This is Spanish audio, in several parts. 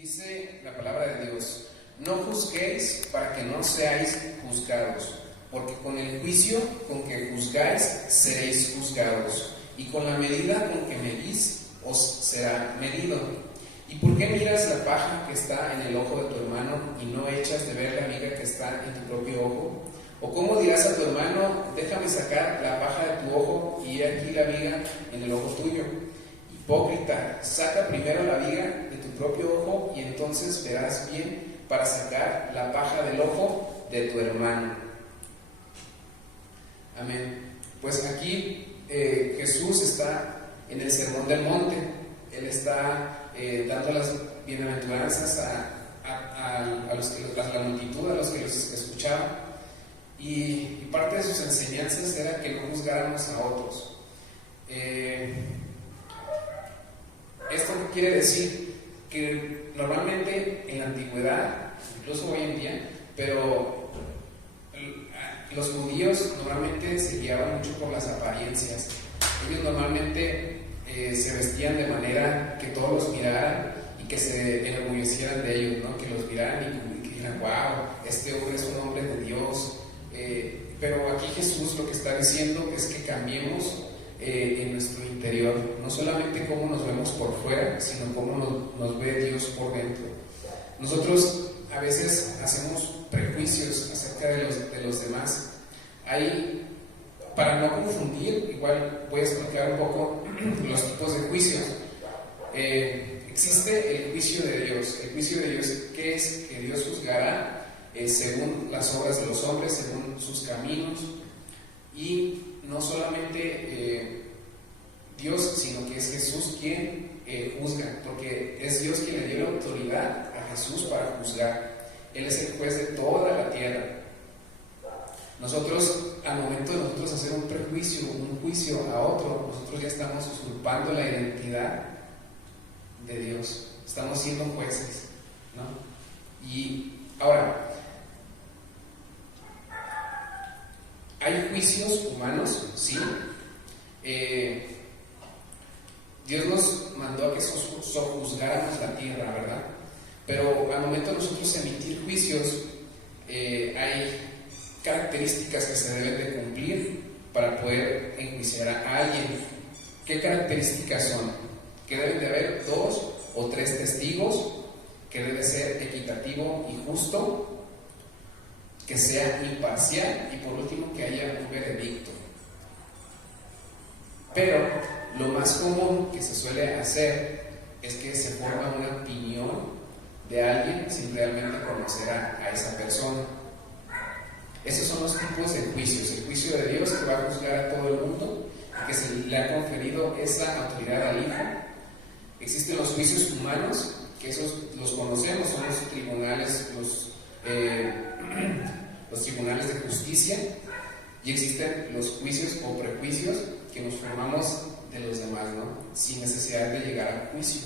Dice la palabra de Dios: no juzguéis para que no seáis juzgados, porque con el juicio con que juzgáis seréis juzgados, y con la medida con que medís os será medido. ¿Y por qué miras la paja que está en el ojo de tu hermano y no echas de ver la viga que está en tu propio ojo? ¿O cómo dirás a tu hermano: déjame sacar la paja de tu ojo y he aquí la viga en el ojo tuyo? Hipócrita, saca primero la viga de tu propio ojo y entonces verás bien para sacar la paja del ojo de tu hermano. Amén. Pues aquí Jesús está en el Sermón del Monte. Él está dando las bienaventuranzas a la multitud, a los que los escuchaban. Y parte de sus enseñanzas era que no juzgáramos a otros. Esto quiere decir que normalmente en la antigüedad, incluso hoy en día, pero los judíos normalmente se guiaban mucho por las apariencias. Ellos normalmente se vestían de manera que todos los miraran y que se enorgullecieran de ellos, ¿no? Que los miraran y que dijeran: wow, este hombre es un hombre de Dios. Pero aquí Jesús lo que está diciendo es que cambiemos en nuestro interior, no solamente cómo nos vemos por fuera, sino cómo nos ve Dios por dentro. Nosotros a veces hacemos prejuicios acerca de los demás. Para no confundir, igual voy a explicar un poco los tipos de juicios. Existe el juicio de Dios. El juicio de Dios, ¿qué es? Que Dios juzgará según las obras de los hombres, según sus caminos. Y no solamente Dios, sino que es Jesús quien juzga, porque es Dios quien le dio la autoridad a Jesús para juzgar. Él es el juez de toda la tierra. Nosotros, al momento de nosotros hacer un prejuicio, un juicio a otro, nosotros ya estamos usurpando la identidad de Dios. Estamos siendo jueces, ¿no? Y ahora, ¿hay juicios humanos? Sí. Dios nos mandó a que sojuzgáramos la tierra, ¿verdad? Pero al momento de nosotros emitir juicios, hay características que se deben de cumplir para poder enjuiciar a alguien. ¿Qué características son? Que deben de haber 2 o 3 testigos, que debe ser equitativo y justo, que sea imparcial y por último que haya un veredicto. Pero lo más común que se suele hacer es que se forma una opinión de alguien sin realmente conocer a esa persona. Esos son los tipos de juicios. El juicio de Dios, que va a juzgar a todo el mundo y que se le ha conferido esa autoridad al Hijo. Existen los juicios humanos, que esos los conocemos, son los tribunales, los tribunales de justicia. Y existen los juicios o prejuicios que nos formamos de los demás, ¿no? Sin necesidad de llegar al juicio.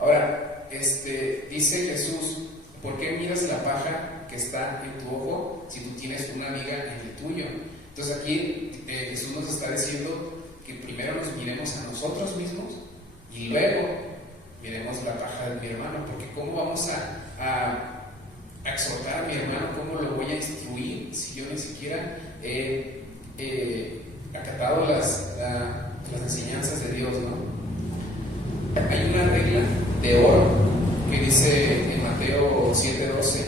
Ahora, dice Jesús: ¿por qué miras la paja que está en tu ojo si tú tienes una viga en el tuyo? Entonces aquí Jesús nos está diciendo que primero nos miremos a nosotros mismos y luego miremos la paja de mi hermano, porque ¿cómo vamos a exhortar a mi hermano? ¿Cómo lo voy a instruir si yo ni siquiera he acatado las enseñanzas de Dios, ¿no? Hay una regla de oro que dice en Mateo 7:12: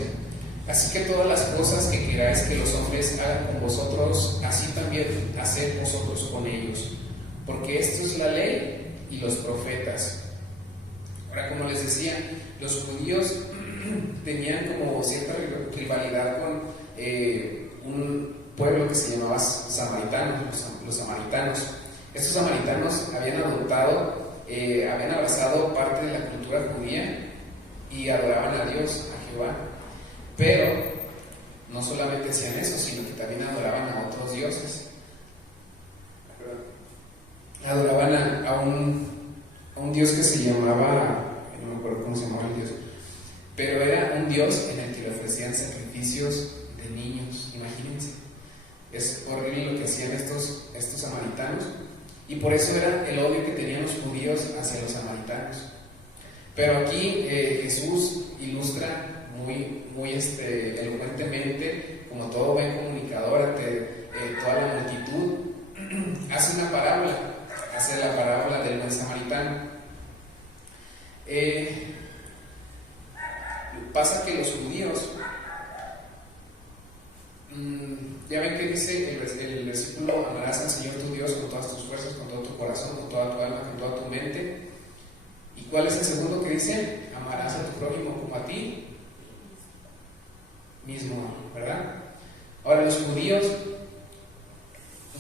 así que todas las cosas que queráis que los hombres hagan con vosotros, así también haced vosotros con ellos, porque esto es la ley y los profetas. Ahora, como les decía, los judíos tenían como cierta rivalidad con un pueblo que se llamaba samaritanos, los samaritanos. Estos samaritanos habían abrazado parte de la cultura judía y adoraban a Dios, a Jehová. Pero no solamente hacían eso, sino que también adoraban a otros dioses. Adoraban a un dios que se llamaba, no me acuerdo cómo se llamaba el dios, pero era un dios en el que le ofrecían sacrificios de niños. Imagínense, es horrible lo que hacían estos samaritanos, y por eso era el odio que tenían los judíos hacia los samaritanos. Pero aquí Jesús ilustra muy elocuentemente, como todo buen comunicador ante toda la multitud, hace una parábola, hace la parábola del buen samaritano. Pasa que los judíos, ya ven que dice el versículo: amarás al Señor tu Dios con todas tus fuerzas, con todo tu corazón, con toda tu alma, con toda tu mente. ¿Y cuál es el segundo que dice? Amarás a tu prójimo como a ti mismo, ¿verdad? Ahora, los judíos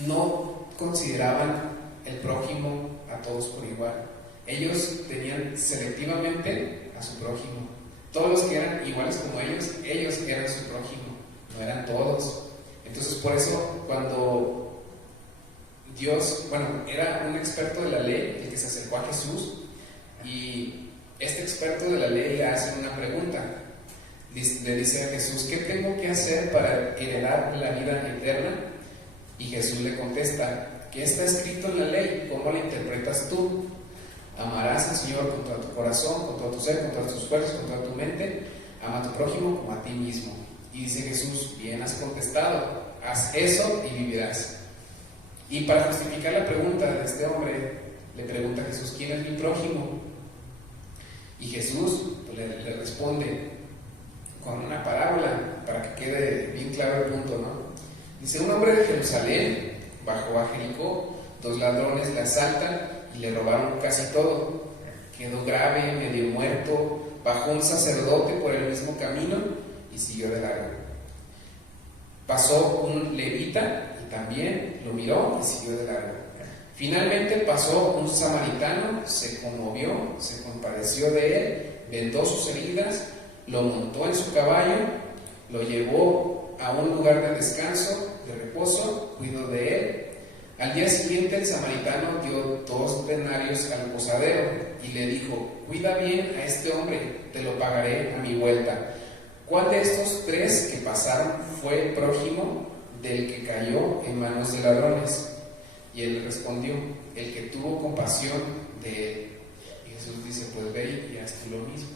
no consideraban el prójimo a todos por igual. Ellos tenían selectivamente a su prójimo. Todos los que eran iguales como ellos eran su prójimo, no eran todos. Entonces, por eso, cuando Dios, era un experto de la ley el que se acercó a Jesús, y este experto de la ley le hace una pregunta. Le dice a Jesús: ¿qué tengo que hacer para heredar la vida eterna? Y Jesús le contesta: ¿qué está escrito en la ley? ¿Cómo la interpretas tú? Amarás al Señor con todo tu corazón, con todo tu ser, con todas tus fuerzas, con toda tu mente. Ama a tu prójimo como a ti mismo. Y dice Jesús: bien has contestado, haz eso y vivirás. Y para justificar la pregunta de este hombre, le pregunta a Jesús: ¿quién es mi prójimo? Y Jesús le responde con una parábola para que quede bien claro el punto, ¿no? Dice: un hombre de Jerusalén bajó a Jericó, 2 ladrones le asaltan y le robaron casi todo. Quedó grave, medio muerto. Bajó un sacerdote por el mismo camino y siguió de largo. Pasó un levita y también lo miró y siguió de largo. Finalmente pasó un samaritano, se conmovió, se compadeció de él, vendó sus heridas, lo montó en su caballo, lo llevó a un lugar de descanso, de reposo, cuidó de él. Al día siguiente el samaritano dio 2 denarios al posadero y le dijo: cuida bien a este hombre, te lo pagaré a mi vuelta. ¿Cuál de estos 3 que pasaron fue el prójimo del que cayó en manos de ladrones? Y él respondió: el que tuvo compasión de él. Y Jesús dice: pues ve y haz tú lo mismo.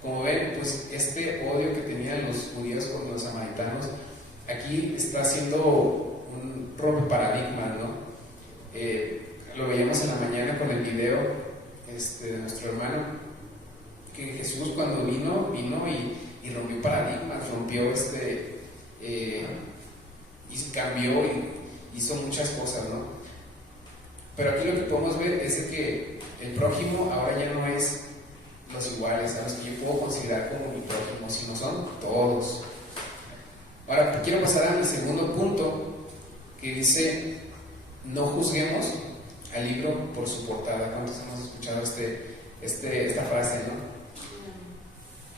Como ven, pues este odio que tenían los judíos con los samaritanos, aquí está haciendo un rompe-paradigma, ¿no? Lo veíamos en la mañana con el video de nuestro hermano, que Jesús cuando vino y rompió paradigmas, rompió y cambió y hizo muchas cosas, ¿no? Pero aquí lo que podemos ver es que el prójimo ahora ya no es los iguales, a los que yo puedo considerar como mi prójimo, sino son todos. Ahora quiero pasar a mi segundo punto, que dice: no juzguemos al libro por su portada. ¿Cuántos hemos escuchado esta frase, no?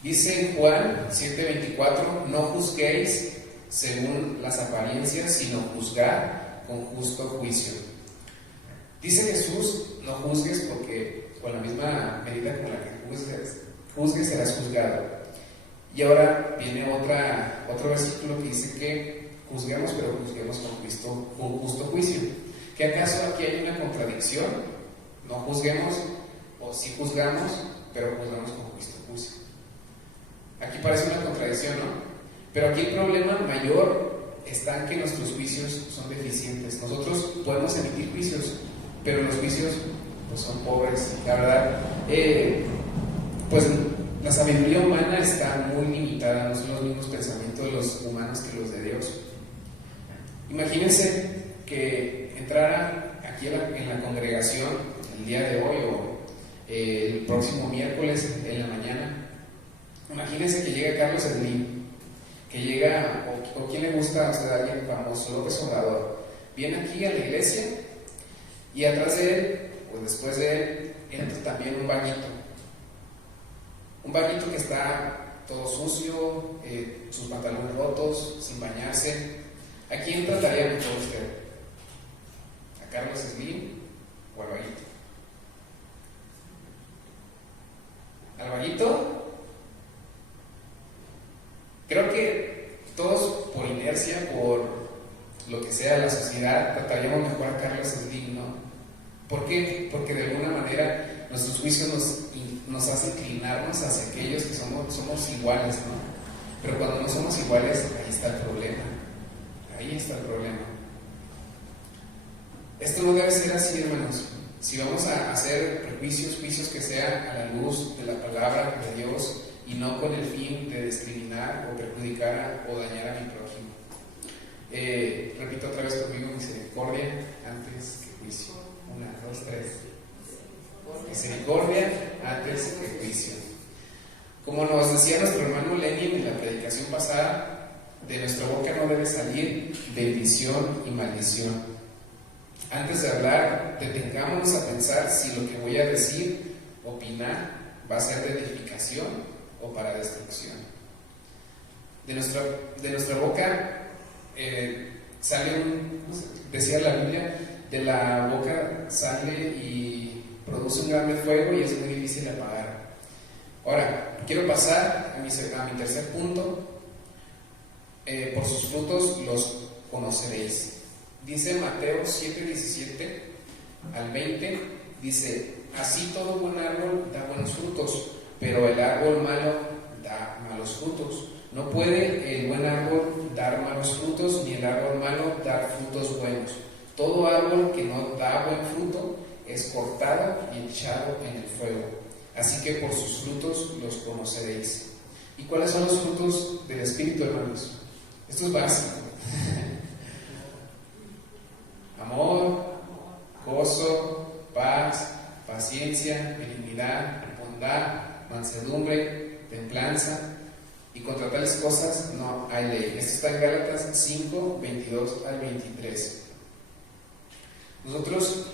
Dice en Juan 7:24: no juzguéis según las apariencias, sino juzgad con justo juicio. Dice Jesús: no juzgues, porque con la misma medida con la que juzgues serás juzgado. Y ahora viene otro versículo que dice que juzguemos, pero juzguemos con justo juicio. ¿Que acaso aquí hay una contradicción? No juzguemos, o sí juzgamos, pero juzgamos con justo juicio. Aquí parece una contradicción, ¿no? Pero aquí el problema mayor está en que nuestros juicios son deficientes. Nosotros podemos emitir juicios, pero los juicios pues son pobres. La verdad, pues la sabiduría humana está muy limitada, no son los mismos pensamientos de los humanos que los de Dios. Imagínense que entrara aquí en la congregación el día de hoy o el próximo miércoles en la mañana. Imagínense que llega Carlos Slim, que llega, o quien le gusta a usted, alguien famoso, López Obrador, viene aquí a la iglesia y atrás de él, o después de él, entra también un vaguito que está todo sucio, sus pantalones rotos, sin bañarse. ¿A quién trataría mejor usted? ¿A Carlos Slim o al vaguito? ¿Al vaguito? Creo que todos, por inercia, por lo que sea la sociedad, trataríamos mejor a Carlos Slim, ¿no? ¿Por qué? Porque de alguna manera nuestros juicios nos hacen inclinarnos hacia aquellos que somos iguales, ¿no? Pero cuando no somos iguales, ahí está el problema. Ahí está el problema. Esto no debe ser así, hermanos. Si vamos a hacer juicios que sean a la luz de la palabra de Dios y no con el fin de discriminar o perjudicar o dañar a mi prójimo. Repito otra vez conmigo: misericordia antes que juicio. 1, 2, 3. Misericordia antes que juicio. Como nos decía nuestro hermano Lenin en la predicación pasada, de nuestra boca no debe salir bendición y maldición. Antes de hablar, detengámonos a pensar si lo que voy a decir, opinar, va a ser de edificación o para destrucción. De nuestra boca sale decía la Biblia, de la boca sale y produce un grande fuego y es muy difícil de apagar. Ahora, quiero pasar a mi tercer punto. Por sus frutos los conoceréis. Dice Mateo 7:17 al 20, dice: así todo buen árbol da buenos frutos, pero el árbol malo da malos frutos. No puede el buen árbol dar malos frutos, ni el árbol malo dar frutos buenos. Todo árbol que no da buen fruto es cortado y echado en el fuego. Así que por sus frutos los conoceréis. ¿Y cuáles son los frutos del Espíritu, hermanos? Esto es básico. Amor, gozo, paz, paciencia, benignidad, bondad, mansedumbre, templanza, y contra tales cosas no hay ley. Esto está en Gálatas 5, 22 al 23. Nosotros,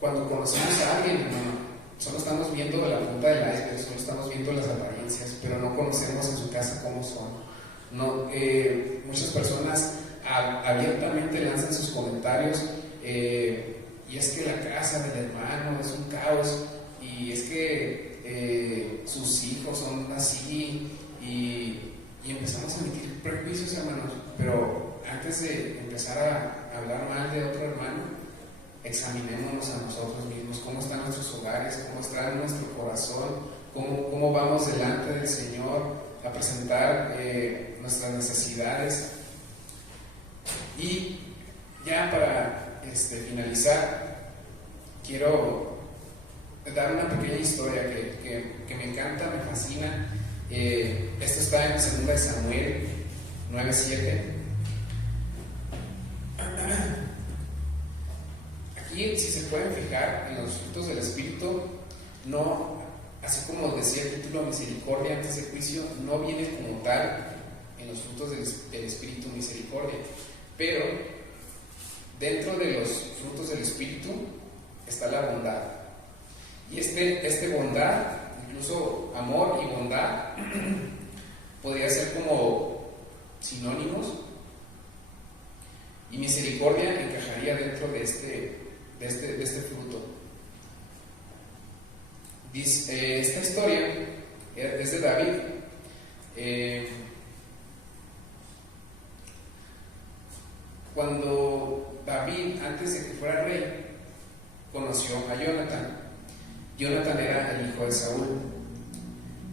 cuando conocemos a alguien, hermano, solo estamos viendo la punta del iceberg, solo estamos viendo las apariencias, pero no conocemos en su casa cómo son. Muchas personas abiertamente lanzan sus comentarios, y es que la casa del hermano es un caos, y es que sus hijos son así, y empezamos a emitir prejuicios, hermanos. Pero antes de empezar a hablar mal de otro hermano, examinémonos a nosotros mismos, cómo están nuestros hogares, cómo está nuestro corazón, cómo vamos delante del Señor a presentar nuestras necesidades. Y ya para finalizar, quiero dar una pequeña historia que me encanta, me fascina. Esto está en 2 Samuel 9:7. Aquí, si se pueden fijar en los frutos del Espíritu, no, así como decía el título, misericordia antes de juicio, no viene como tal en los frutos del Espíritu misericordia, pero dentro de los frutos del Espíritu está la bondad. Y este bondad, incluso amor y bondad, podría ser como sinónimos, y misericordia encajaría dentro de este fruto. Esta historia es de David. Cuando David, antes de que fuera rey, conoció a Jonathan. Jonathan era el hijo de Saúl.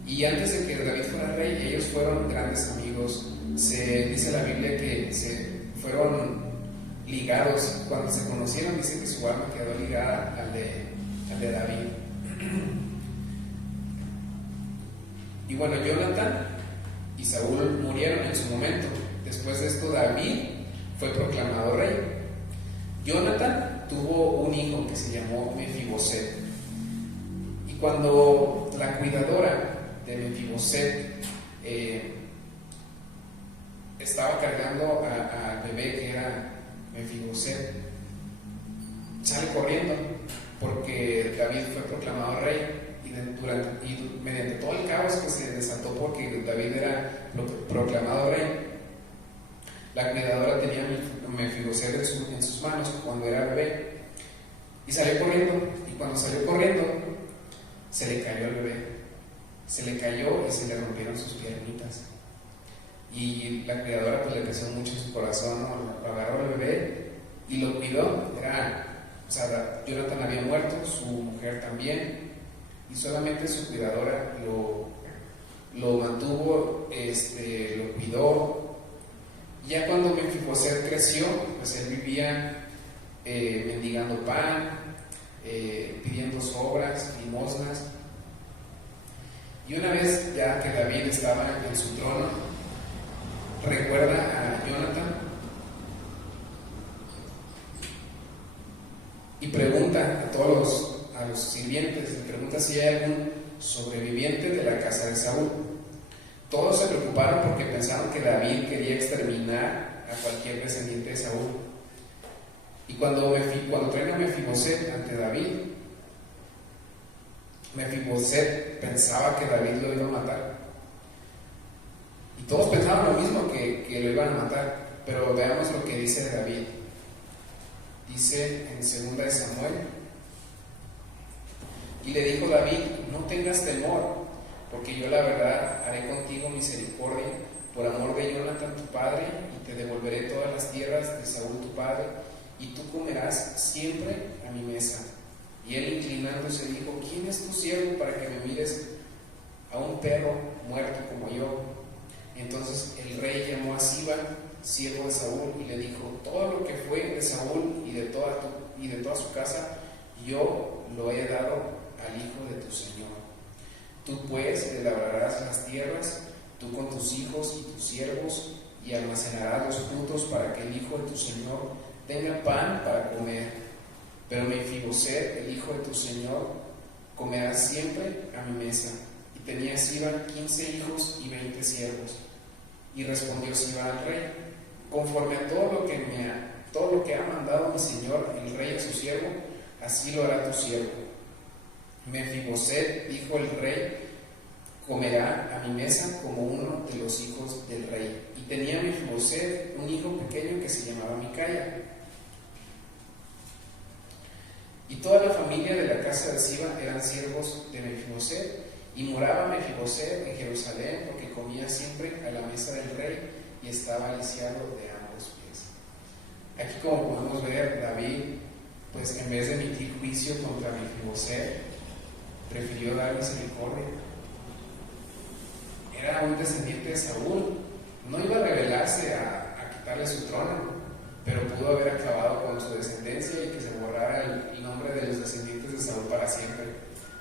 Y antes de que David fuera rey, ellos fueron grandes amigos. Dice la Biblia que se fueron ligados. Cuando se conocieron, dice que su alma quedó ligada al de David. Y bueno, Jonathan y Saúl murieron en su momento. Después de esto, David fue proclamado rey. Jonathan tuvo un hijo que se llamó Mefiboset. Y cuando la cuidadora de Mefiboset estaba cargando al bebé que era Mefiboset, sale corriendo porque David fue proclamado rey, y mediante todo el caos que se desató porque David era proclamado rey, la cuidadora tenía Mefiboset en sus manos cuando era bebé, y salió corriendo. Y cuando salió corriendo, se le cayó el bebé, se le cayó y se le rompieron sus piernitas. Y la cuidadora pues le pesó mucho en su corazón, ¿no? Agarró al bebé y lo cuidó. Era O sea, Jonathan había muerto, su mujer también, y solamente su cuidadora lo mantuvo, lo cuidó. Ya cuando Mefiboset creció, pues él vivía mendigando pan, pidiendo sobras, limosnas. Y una vez ya que David estaba en su trono, recuerda a Jonathan y pregunta a todos los sirvientes, le pregunta si hay algún sobreviviente de la casa de Saúl. Todos se preocuparon porque pensaron que David quería exterminar a cualquier descendiente de Saúl. Y cuando traen a Mefiboset ante David, Mefiboset pensaba que David lo iba a matar. Y todos pensaban lo mismo, que lo iban a matar. Pero veamos lo que dice David. Dice en 2 de Samuel: y le dijo David, no tengas temor, porque yo la verdad haré contigo misericordia por amor de Jonathan tu padre, y te devolveré todas las tierras de Saúl tu padre, y tú comerás siempre a mi mesa. Y él, inclinándose, dijo, ¿quién es tu siervo para que me mires a un perro muerto como yo? Entonces el rey llamó a Siba, siervo de Saúl, y le dijo, todo lo que fue de Saúl y de toda su casa, yo lo he dado al hijo de tu señor. Tú pues le labrarás las tierras, tú con tus hijos y tus siervos, y almacenarás los frutos para que el hijo de tu señor tenga pan para comer. Pero Mefiboset, el hijo de tu señor, comerá siempre a mi mesa. Y tenía Siba 15 hijos y 20 siervos. Y respondió Siba al rey, conforme a todo lo que ha mandado mi señor el rey a su siervo, así lo hará tu siervo. Mefiboset, dijo el rey, comerá a mi mesa como uno de los hijos del rey. Y tenía Mefiboset un hijo pequeño que se llamaba Micaya. Y toda la familia de la casa de Siba eran siervos de Mefiboset, y moraba Mefiboset en Jerusalén, porque comía siempre a la mesa del rey y estaba lisiado de ambos pies. Aquí, como podemos ver, David, pues en vez de emitir juicio contra Mefiboset, prefirió dar misericordia. Era un descendiente de Saúl, no iba a rebelarse a quitarle su trono, pero pudo haber acabado con su descendencia y que se borrara el nombre de los descendientes de Saúl para siempre.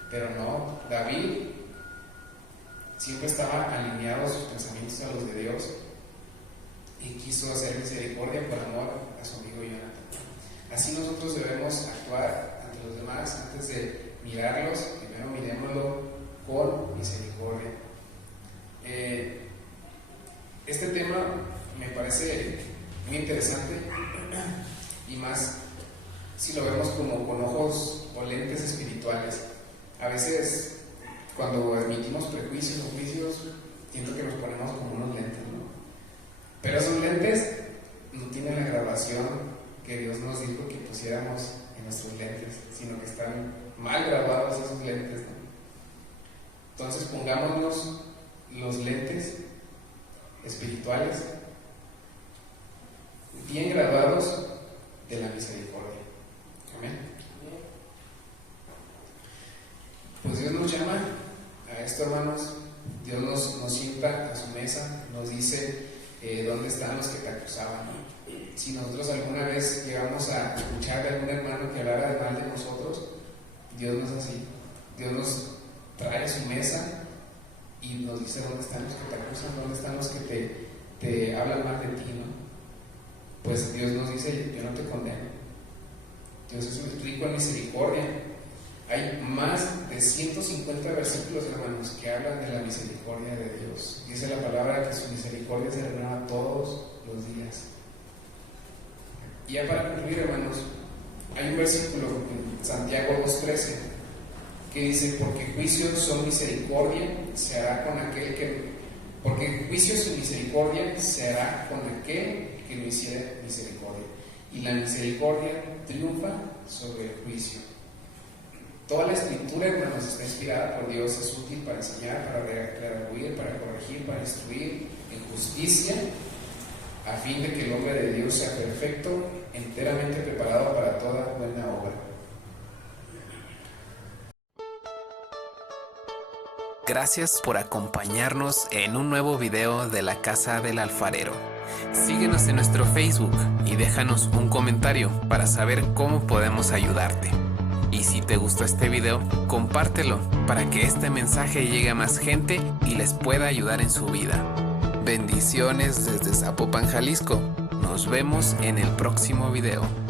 Pero no, David siempre estaba alineado sus pensamientos a los de Dios y quiso hacer misericordia por amor a su amigo Jonathan. Así nosotros debemos actuar ante los demás. Antes de mirarlos, primero mirémoslo con misericordia. Este tema me parece muy interesante, y más si lo vemos como con ojos o lentes espirituales. A veces cuando emitimos prejuicios o juicios, siento que nos ponemos como unos lentes, ¿no? Pero esos lentes no tienen la graduación que Dios nos dijo que pusiéramos en nuestros lentes, sino que están mal graduados esos lentes, ¿no? Entonces pongámonos los lentes espirituales bien graduados de la misericordia. Amén. Pues Dios nos llama a esto, hermanos. Dios nos sienta a su mesa, nos dice dónde están los que te acusaban. Si nosotros alguna vez llegamos a escuchar de algún hermano que hablara de mal de nosotros, Dios no es así. Dios nos trae a su mesa y nos dice dónde están los que te acusan, dónde están los que te hablan mal de ti, ¿no? Pues Dios nos dice, yo no te condeno. Dios es rico en misericordia. Hay más de 150 versículos, hermanos, que hablan de la misericordia de Dios. Dice la palabra que su misericordia se renueva todos los días. Y ya para concluir, hermanos, hay un versículo en Santiago 2:13 que dice, porque juicios son misericordia, se hará con aquel que... Porque juicios y misericordia se hará con aquel que no hiciera misericordia. Y la misericordia triunfa sobre el juicio. Toda la escritura, hermanos, está inspirada por Dios, es útil para enseñar, para redarguir, para corregir, para instruir en justicia, a fin de que el hombre de Dios sea perfecto, enteramente preparado para toda buena obra. Gracias por acompañarnos en un nuevo video de la Casa del Alfarero. Síguenos en nuestro Facebook y déjanos un comentario para saber cómo podemos ayudarte. Y si te gustó este video, compártelo para que este mensaje llegue a más gente y les pueda ayudar en su vida. Bendiciones desde Zapopan, Jalisco. Nos vemos en el próximo video.